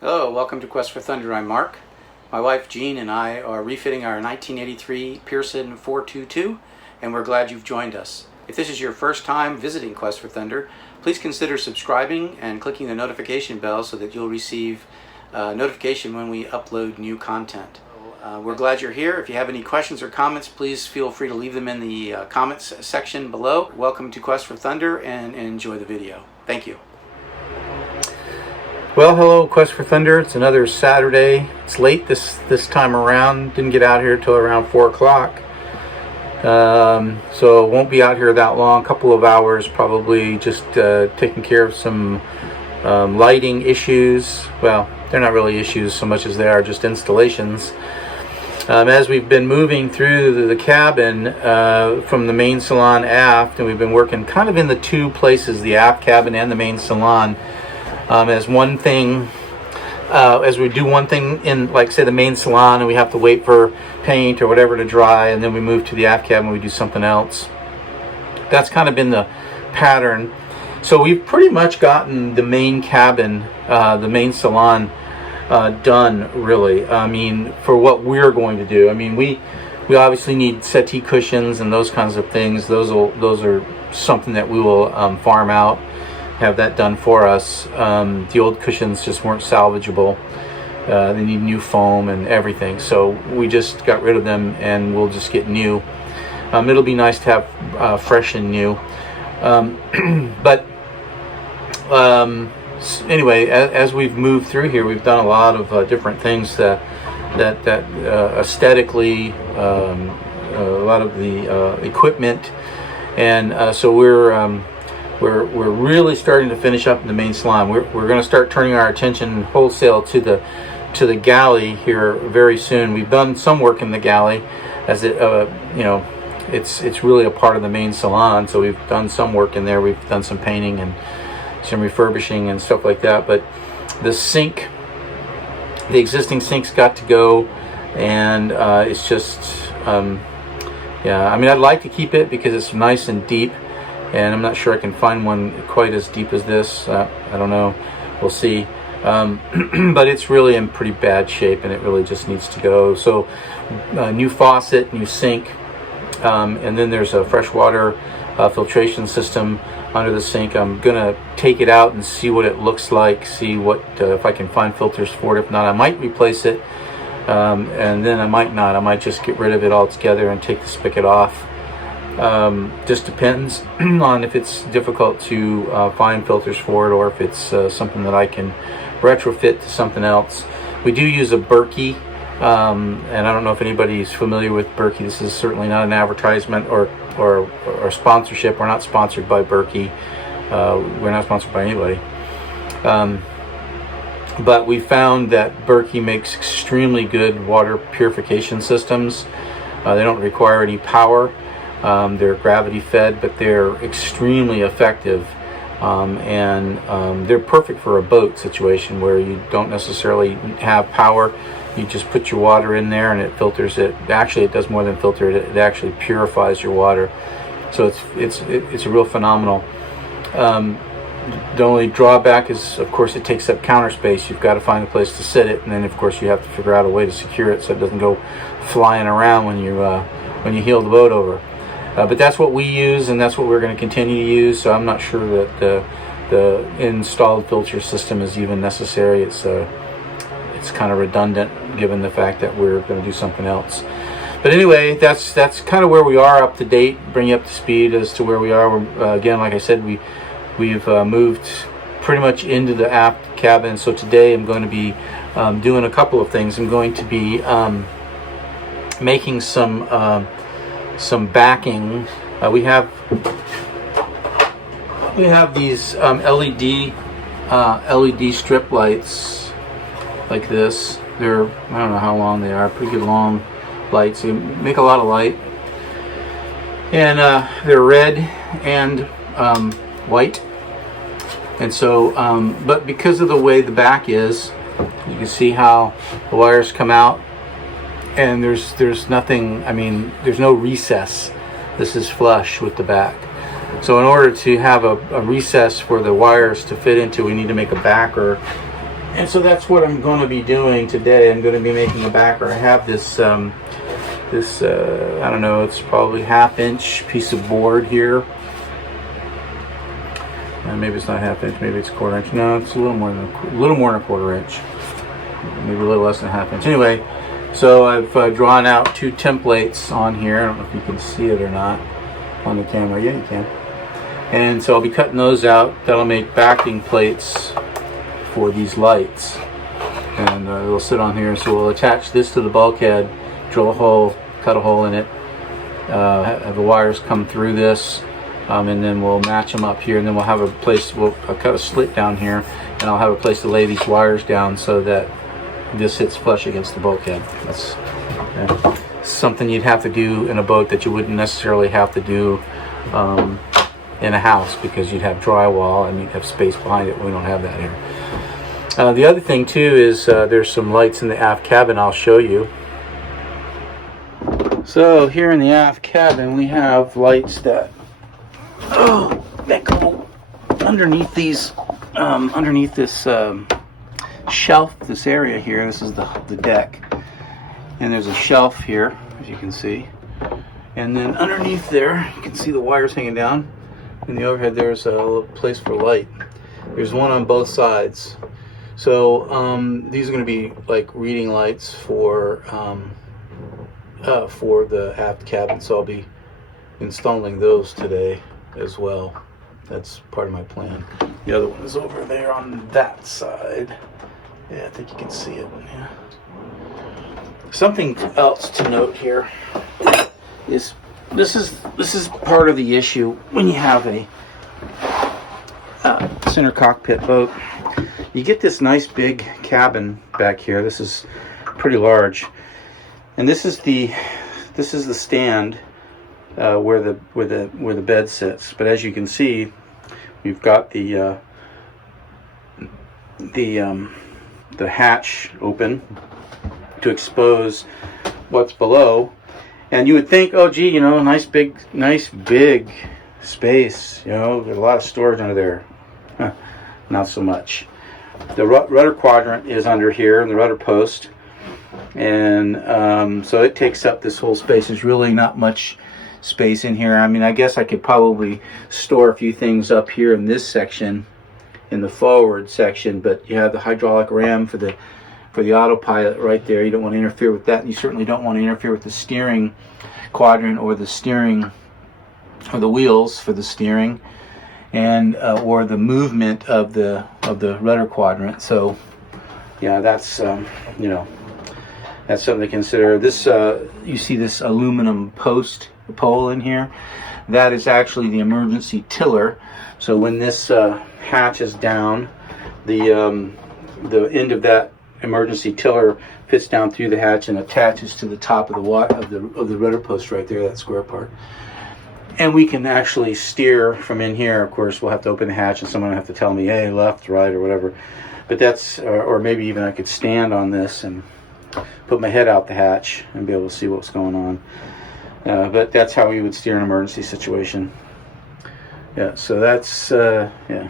Hello, welcome to Quest for Thunder. I'm Mark. My wife Jean and I are refitting our 1983 Pearson 422, and we're glad you've joined us. If this is your first time visiting Quest for Thunder, please consider subscribing and clicking the notification bell so that you'll receive notification when we upload new content. We're glad you're here. If you have any questions or comments, please feel free to leave them in the comments section below. Welcome to Quest for Thunder and enjoy the video. Thank you. Well, hello, Quest for Thunder. It's another Saturday. It's late this time around. Didn't get out here till around 4 o'clock. So won't be out here that long. A couple of hours probably, just taking care of some lighting issues. Well, they're not really issues so much as they are just installations. As we've been moving through the cabin from the main salon aft, and we've been working kind of in the two places, the aft cabin and the main salon. As one thing, as we do one thing in, like, say, the main salon, and we have to wait for paint or whatever to dry, and then we move to the aft cabin and we do something else. That's kind of been the pattern. So we've pretty much gotten the main cabin, the main salon, done, really. I mean, for what we're going to do. I mean, we obviously need settee cushions and those kinds of things. Those are something that we will farm out. Have that done for us. The old cushions just weren't salvageable. They need new foam and everything, so we just got rid of them and we'll just get new. It'll be nice to have fresh and new. Anyway, as we've moved through here, we've done a lot of different things that aesthetically, a lot of the equipment, and so we're really starting to finish up in the main salon. We're going to start turning our attention wholesale to the galley here very soon. We've done some work in the galley, as it it's really a part of the main salon. So we've done some work in there. We've done some painting and some refurbishing and stuff like that. But the sink, the existing sink's got to go, and it's just yeah. I mean, I'd like to keep it because it's nice and deep. And I'm not sure I can find one quite as deep as this. I don't know. We'll see. But it's really in pretty bad shape, and it really just needs to go. So, new faucet, new sink, and then there's a freshwater filtration system under the sink. I'm gonna take it out and see what it looks like. See what if I can find filters for it. If not, I might replace it, and then I might not. I might just get rid of it altogether and take the spigot off. Just depends on if it's difficult to find filters for it, or if it's something that I can retrofit to something else. We do use a Berkey, and I don't know if anybody's familiar with Berkey. This is certainly not an advertisement or sponsorship. We're not sponsored by Berkey. We're not sponsored by anybody. But we found that Berkey makes extremely good water purification systems. They don't require any power. They're gravity fed, but they're extremely effective, and they're perfect for a boat situation where you don't necessarily have power. You just put your water in there and it filters it. Actually, it does more than filter it. It actually purifies your water. So it's a real phenomenal. The only drawback is, of course, it takes up counter space. You've got to find a place to sit it, and then of course you have to figure out a way to secure it so it doesn't go flying around when you heel the boat over. But that's what we use, and that's what we're going to continue to use. So I'm not sure that the installed filter system is even necessary. It's kind of redundant given the fact that we're going to do something else. But anyway, that's kind of where we are, up to date, bring you up to speed as to where we are. Again, like I said, we've moved pretty much into the aft cabin. So today I'm going to be doing a couple of things. I'm going to be making some backing. We have these LED strip lights like this. They're, I don't know how long they are, pretty good long lights. They make a lot of light, and they're red and white. And so, but because of the way the back is, you can see how the wires come out. And there's nothing, I mean, there's no recess. This is flush with the back. So in order to have a recess for the wires to fit into, we need to make a backer And so that's what I'm going to be doing today. I'm going to be making a backer. I have this, I don't know, it's probably 1/2 inch piece of board here. Maybe it's not 1/2 inch, maybe it's 1/4 inch. No, it's a little more than a 1/4 inch. Maybe a little less than 1/2 inch. Anyway, so I've drawn out 2 templates on here. I don't know if you can see it or not on the camera. Yeah, you can. And so I'll be cutting those out. That'll make backing plates for these lights. And it'll sit on here. So we'll attach this to the bulkhead, drill a hole, cut a hole in it, have the wires come through this, and then we'll match them up here, and then we'll have a place, I'll cut a slit down here, and I'll have a place to lay these wires down so that this hits flush against the bulkhead. That's something you'd have to do in a boat that you wouldn't necessarily have to do in a house, because you'd have drywall and you'd have space behind it. We don't have that here. The other thing too is there's some lights in the aft cabin I'll show you. So here in the aft cabin we have lights that go underneath these, underneath this shelf, this area here. This is the deck, and there's a shelf here, as you can see, and then underneath there you can see the wires hanging down. In the overhead there's a little place for light. There's one on both sides. So these are going to be like reading lights for the aft cabin, so I'll be installing those today as well. That's part of my plan. The other one is over there on that side. Yeah, I think you can see it. Yeah. Something else to note here is this is part of the issue when you have a center cockpit boat. You get this nice big cabin back here. This is pretty large, and this is the stand where the bed sits. But as you can see, we've got the hatch open to expose what's below. And you would think, oh gee, you know, nice big space. You know, there's a lot of storage under there. Huh, not so much. The rudder quadrant is under here, and the rudder post, and so it takes up this whole space. There's really not much space in here. I mean, I guess I could probably store a few things up here in this section, in the forward section, but you have the hydraulic ram for the autopilot right there. You don't want to interfere with that, and you certainly don't want to interfere with the steering quadrant or the steering or the wheels for the steering, and or the movement of the rudder quadrant. So yeah, that's you know, that's something to consider. This you see this aluminum pole in here, that is actually the emergency tiller. So when this hatch is down, the end of that emergency tiller fits down through the hatch and attaches to the top of the rudder post right there, that square part. And we can actually steer from in here. Of course, we'll have to open the hatch, and someone will have to tell me, hey, left, right, or whatever. But that's, or maybe even I could stand on this and put my head out the hatch and be able to see what's going on. But that's how we would steer an emergency situation. Yeah, so that's, yeah.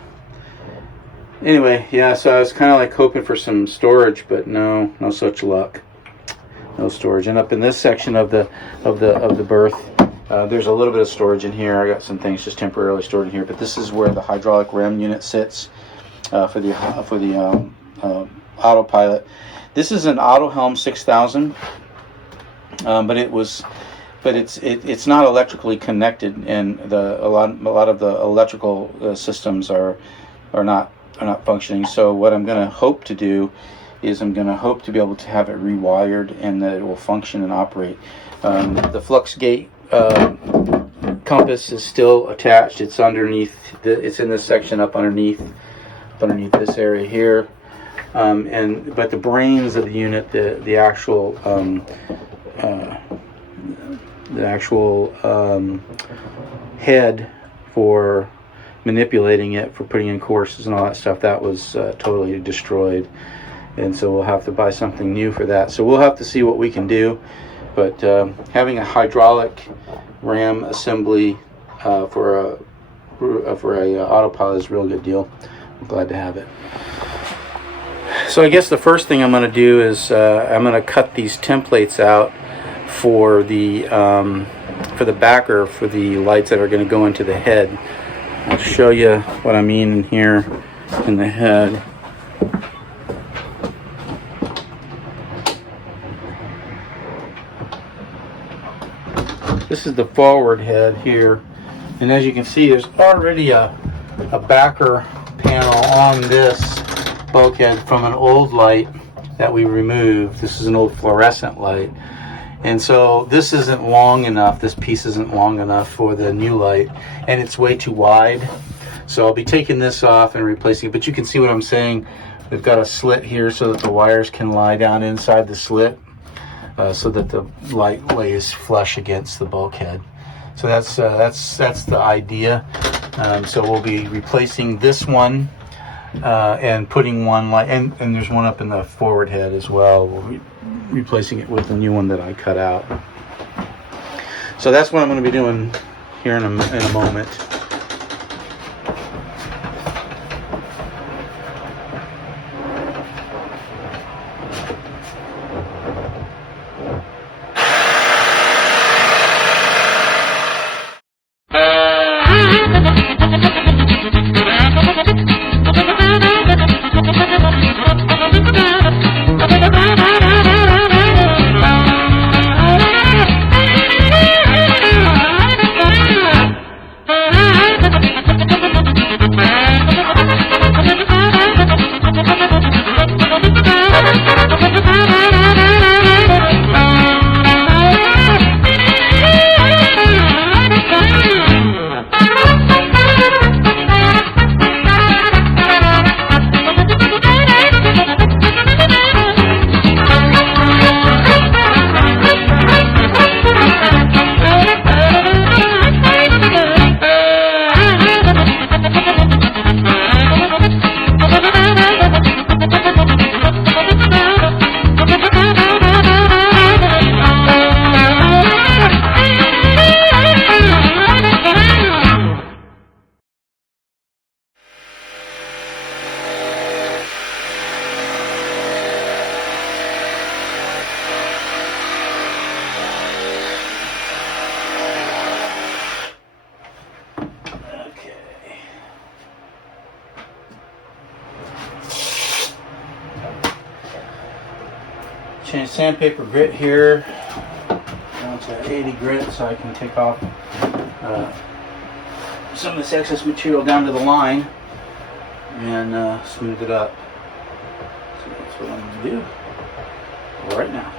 Anyway, yeah, so I was kind of like hoping for some storage, but no such luck. No storage. And up in this section of the berth, there's a little bit of storage in here. I got some things just temporarily stored in here, but this is where the hydraulic ram unit sits for the autopilot. This is an AutoHelm 6000, but it's not electrically connected, and a lot of the electrical systems are not functioning. So what I'm going to hope to do is I'm going to hope to be able to have it rewired and that it will function and operate. The flux gate compass is still attached. It's underneath. It's in this section up underneath this area here. But the brains of the unit, the actual head for manipulating it, for putting in courses and all that stuff, that was totally destroyed, and so we'll have to buy something new for that. So we'll have to see what we can do, but having a hydraulic ram assembly for a autopilot is a real good deal. I'm glad to have it. So I guess the first thing I'm going to do is I'm going to cut these templates out for the backer for the lights that are going to go into the head. I'll show you what I mean in here in the head. This is the forward head here, and as you can see, there's already a backer panel on this bulkhead from an old light that we removed. This is an old fluorescent light, and so this isn't long enough. This piece isn't long enough for the new light, and it's way too wide. So I'll be taking this off and replacing it. But you can see what I'm saying. We've got a slit here so that the wires can lie down inside the slit, so that the light lays flush against the bulkhead. So that's the idea. So we'll be replacing this one and putting one light, and there's one up in the forward head as well. We'll be replacing it with the new one that I cut out. So that's what I'm going to be doing here in a moment. Change sandpaper grit here down to 80 grit so I can take off some of this excess material down to the line and smooth it up. So that's what I'm going to do right now.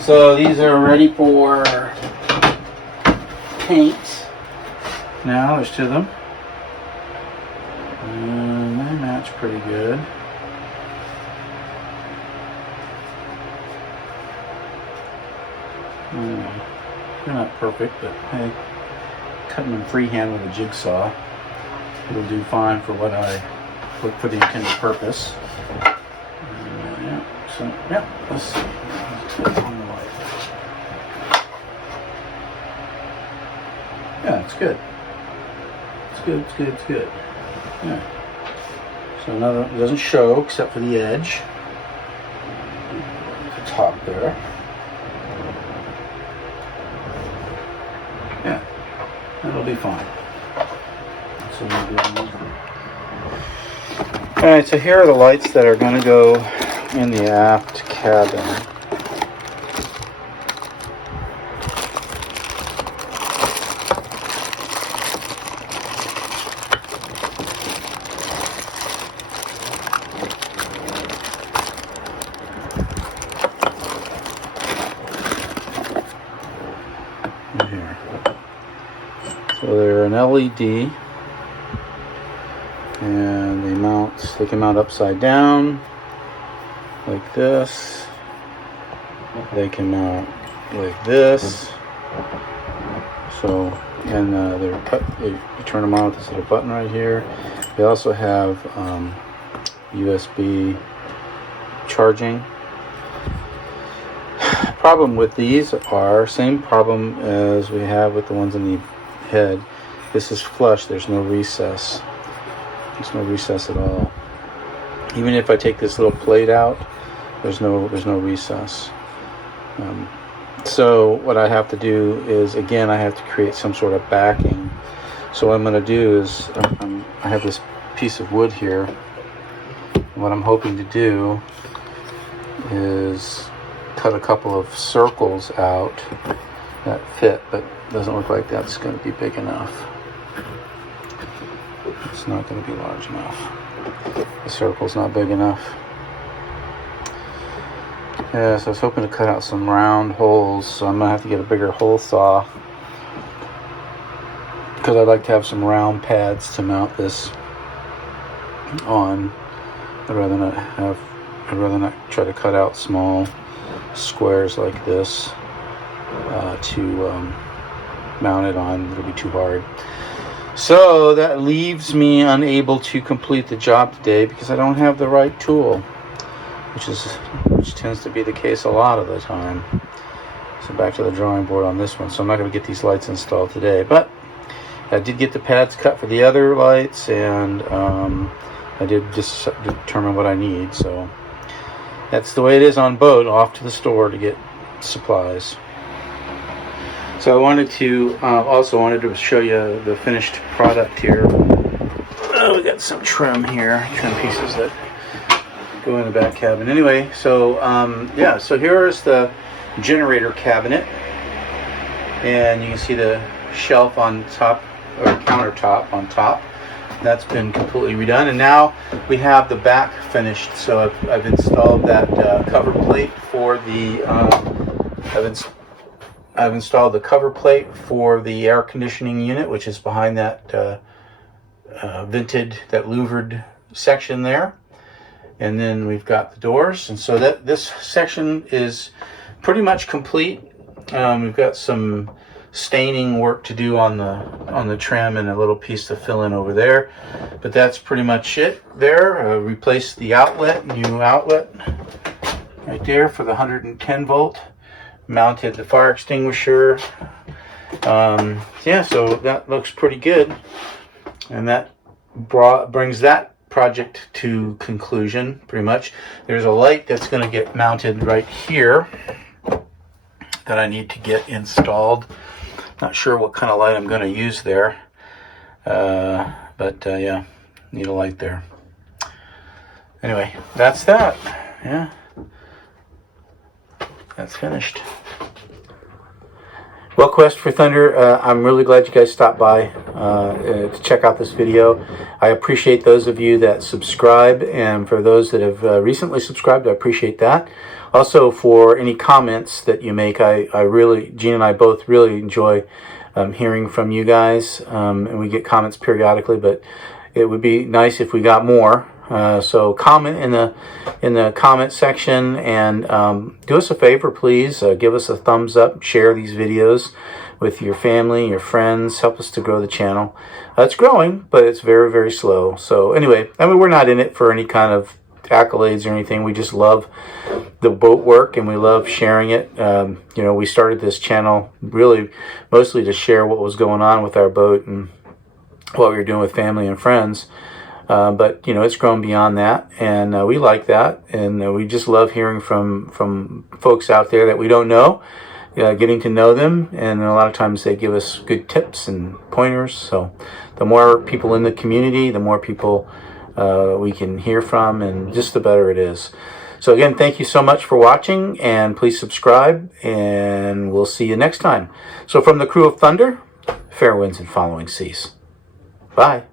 So these are ready for paint. Now there's two of them. And they match pretty good. They're not perfect, but hey, cutting them freehand with a jigsaw, it'll do fine for what for the intended purpose. Yeah, so yeah, let's see. Yeah, it's good. It's good, it's good, it's good. Yeah. So another, it doesn't show except for the edge. The top there. be fine. Alright, so here are the lights that are going to go in the aft cabin. Here. So they're an LED, and they can mount upside down like this. They can mount like this. So, and you turn them on with this little button right here. They also have USB charging. Problem with these are same problem as we have with the ones in the head. This is flush. There's no recess. There's no recess at all. Even if I take this little plate out, there's no recess. So what I have to do is, again, I have to create some sort of backing. So what I'm going to do is I have this piece of wood here. What I'm hoping to do is cut a couple of circles out that fit, but it doesn't look like that's going to be big enough. It's not going to be large enough. The circle's not big enough. Yeah, so I was hoping to cut out some round holes, so I'm going to have to get a bigger hole saw, because I'd like to have some round pads to mount this on. I'd rather not try to cut out small squares like this to mount it on. It'll be too hard. So that leaves me unable to complete the job today because I don't have the right tool, which tends to be the case a lot of the time. So back to the drawing board on this one. So I'm not going to get these lights installed today, but I did get the pads cut for the other lights, and I did just determine what I need. So that's the way it is on boat. Off to the store to get supplies. So I wanted to also wanted to show you the finished product here. We got some trim here, trim pieces that go in the back cabin. Anyway, so yeah, so here is the generator cabinet, and you can see the shelf on top, or countertop on top. That's been completely redone, and now we have the back finished. So I've installed that cover plate for the I've installed the cover plate for the air conditioning unit, which is behind that vented, that louvered section there. And then we've got the doors, and so that this section is pretty much complete. We've got some staining work to do on the trim and a little piece to fill in over there, but that's pretty much it there. Replaced the outlet, new outlet right there for the 110 volt. Mounted the fire extinguisher. Yeah, so that looks pretty good, and that brings that project to conclusion pretty much. There's a light that's going to get mounted right here that I need to get installed. Not sure what kind of light I'm going to use there, but yeah, need a light there. Anyway, that's that. Yeah, that's finished. Well, Quest for Thunder, I'm really glad you guys stopped by to check out this video. I appreciate those of you that subscribe, and for those that have recently subscribed, I appreciate that. Also, for any comments that you make, I really, Gene and I both really enjoy hearing from you guys, and we get comments periodically, but it would be nice if we got more. So comment in the comment section, and do us a favor, please. Give us a thumbs up, share these videos with your family, your friends. Help us to grow the channel. It's growing, but it's very, very slow. So anyway, I mean, we're not in it for any kind of accolades or anything. We just love the boat work, and we love sharing it. You know, we started this channel really mostly to share what was going on with our boat and what we were doing with family and friends. But you know, it's grown beyond that, and we like that, and we just love hearing from folks out there that we don't know, getting to know them, and a lot of times they give us good tips and pointers. So the more people in the community, the more people we can hear from, and just the better it is. So again, thank you so much for watching, and please subscribe, and we'll see you next time. So from the crew of Thunder, fair winds and following seas. Bye.